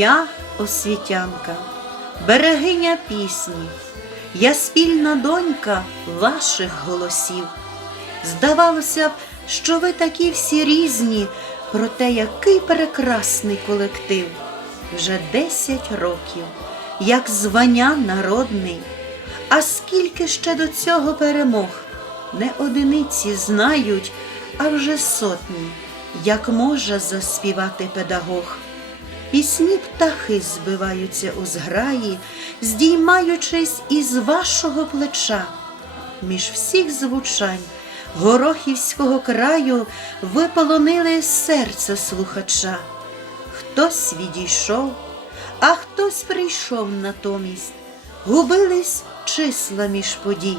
Я освітянка, берегиня пісні, я спільна донька ваших голосів. Здавалося б, що ви такі всі різні, проте який прекрасний колектив. Вже десять років, як звання народний. А скільки ще до цього перемог? Не одиниці знають, а вже сотні, як може заспівати педагог. Пісні птахи збиваються у зграї, здіймаючись із вашого плеча. Між всіх звучань Горохівського краю ви полонили серце слухача. Хтось відійшов, а хтось прийшов натомість, губились числа між подій.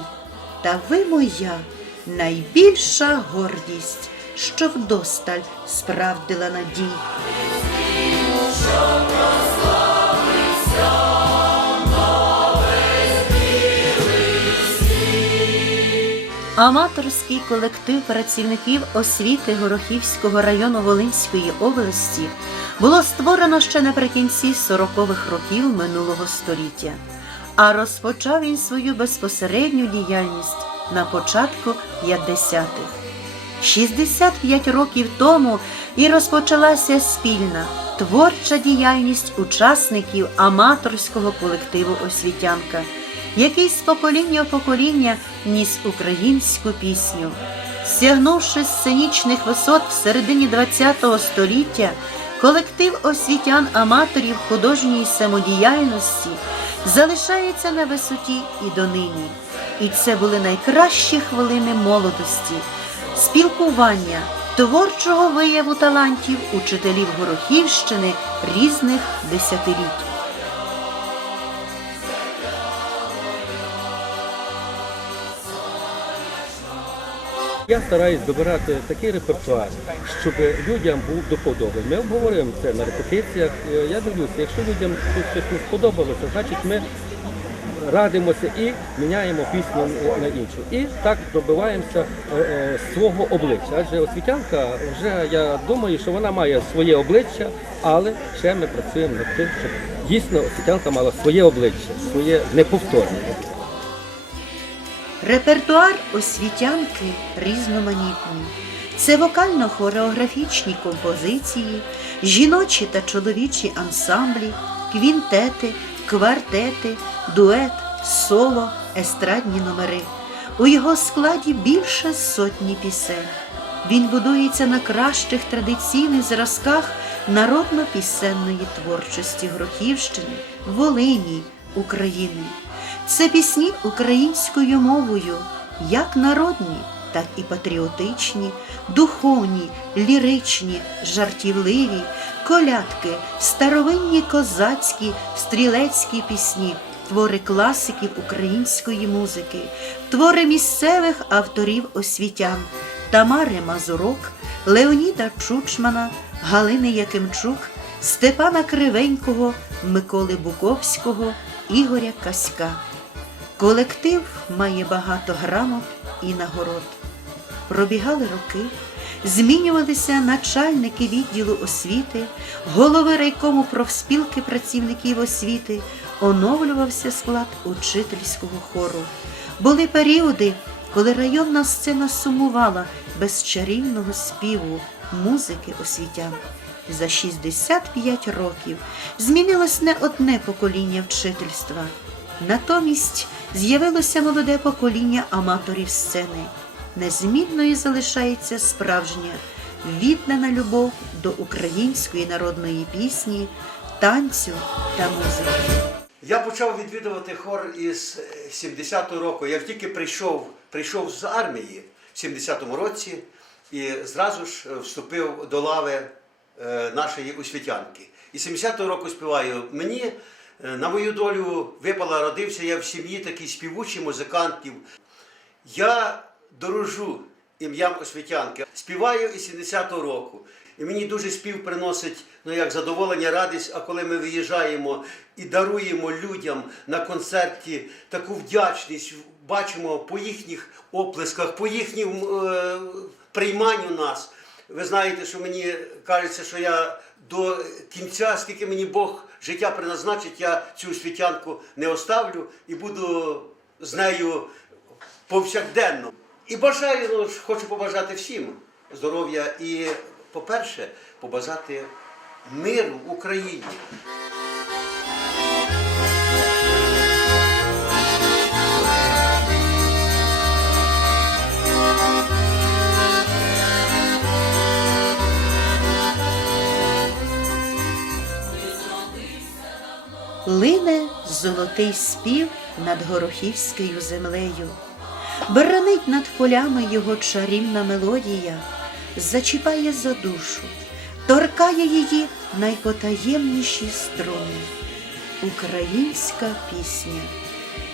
Та ви моя найбільша гордість, що вдосталь справдила надій. Аматорський колектив працівників освіти Горохівського району Волинської області було створено ще наприкінці 40-х років минулого століття, а розпочав він свою безпосередню діяльність на початку 50-х. 65 років тому і розпочалася спільна творча діяльність учасників аматорського колективу Освітянка, який з покоління в покоління ніс українську пісню. Сягнувши сценічних висот в середині ХХ століття, колектив освітян-аматорів художньої самодіяльності залишається на висоті і донині. І це були найкращі хвилини молодості спілкування, творчого вияву талантів учителів Горохівщини різних десятиліть. Я стараюсь добирати такий репертуар, щоб людям був до подоби. Ми обговорюємо це на репетиціях. Е, Я дивлюся, якщо людям щось не сподобалося, значить ми радимося і міняємо пісню на іншу. І так добиваємося е, е, свого обличчя. Адже освітянка вже я думаю, що вона має своє обличчя, але ще ми працюємо над тим, щоб дійсно освітянка мала своє обличчя, своє неповторне. Репертуар освітянки різноманітний. Це вокально-хореографічні композиції, жіночі та чоловічі ансамблі, квінтети, квартети, дует, соло, естрадні номери. У його складі більше сотні пісень. Він будується на кращих традиційних зразках народно-пісенної творчості Грохівщини, Волині, України. Це пісні українською мовою, як народні, так і патріотичні, духовні, ліричні, жартівливі, колядки, старовинні козацькі, стрілецькі пісні, твори класиків української музики, твори місцевих авторів освітян Тамари Мазурок, Леоніда Чучмана, Галини Якимчук, Степана Кривенького, Миколи Буковського, Ігоря Каська. Колектив має багато грамот і нагород. Пробігали роки, змінювалися начальники відділу освіти, голови райкому профспілки працівників освіти, оновлювався склад учительського хору. Були періоди, коли районна сцена сумувала без чарівного співу, музики освітян. За 65 років змінилось не одне покоління вчительства. Натомість з'явилося молоде покоління аматорів сцени. Незмінною залишається справжня віддана любов до української народної пісні, танцю та музики. Я почав відвідувати хор із 70-го року. Як тільки прийшов, прийшов з армії в 70-му році і зразу ж е, вступив до лави е, нашої освітянки. І 70-го року співаю. Мені е, на мою долю випала, родився я в сім'ї таких співучих музикантів. Я дорожу ім'ям освітянки. Співаю із 70-го року. І мені дуже спів приносить ну, як задоволення, радість, а коли ми виїжджаємо і даруємо людям на концерті таку вдячність, бачимо по їхніх оплесках, по їхньому е, прийманню нас. Ви знаєте, що мені кажеться, що я до кінця, скільки мені Бог життя призначить, я цю світянку не оставлю і буду з нею повсякденно. І бажаю, ну, хочу побажати всім здоров'я і, по-перше, побажати миру в Україні. Лине золотий спів над горохівською землею, Бранить над полями його чарівна мелодія, зачіпає за душу, торкає її найпотаємніші струни. Українська пісня.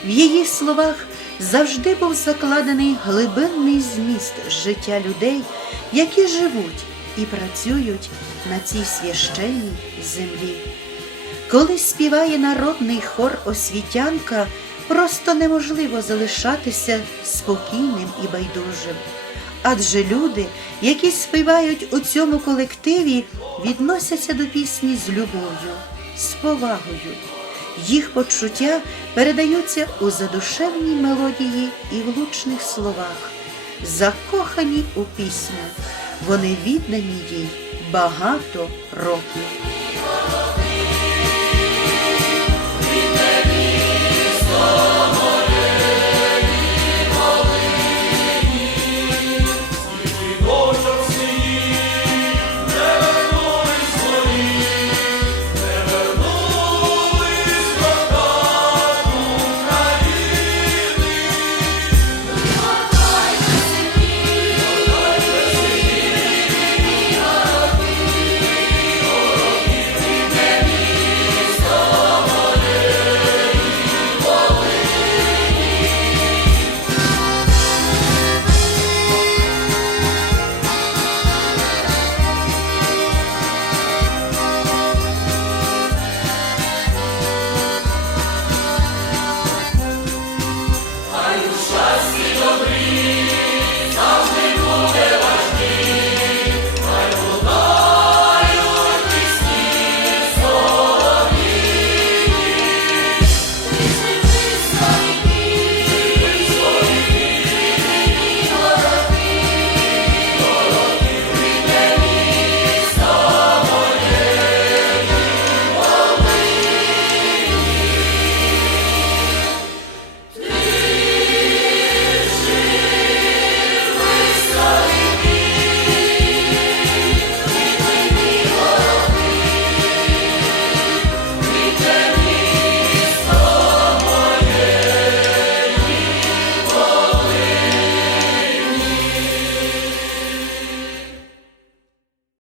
В її словах завжди був закладений глибинний зміст життя людей, які живуть і працюють на цій священній землі. Коли співає народний хор освітянка, просто неможливо залишатися спокійним і байдужим. Адже люди, які співають у цьому колективі, відносяться до пісні з любов'ю, з повагою. Їх почуття передаються у задушевній мелодії і влучних словах, закохані у пісню. Вони віддані їй багато років.